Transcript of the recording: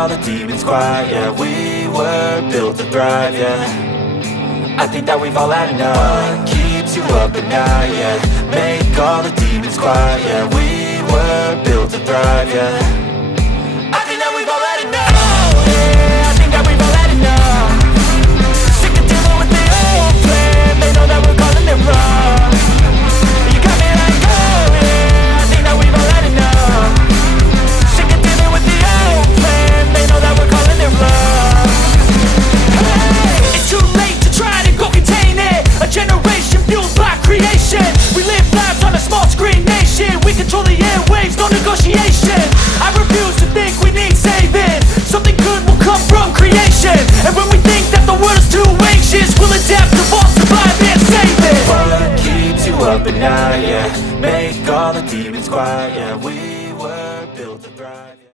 all the demons quiet. Yeah, we were built to thrive, yeah. I think that we've all had enough. What keeps you up at night, yeah. Make all the demons quiet. Yeah, we were built to thrive, yeah. I think that we've all had enough. Oh yeah, I think that we've all had enough. Sick of dealing with the old plan. They know that we're calling it wrong. You got me like, oh yeah, I think that we've all had enough. Sick of dealing with the old plan. They know that we're calling it wrong. Hey, it's too late to try to go contain it. A generation fueled by creation. We live lives on a small screen nation. We control the airwaves, no negotiation. I refuse to think we need saving. Something good will come from creation. And when we think that the world is too anxious, we'll adapt, evolve, survive and save it. What keeps you up at night, yeah. Make all the demons quiet, yeah. We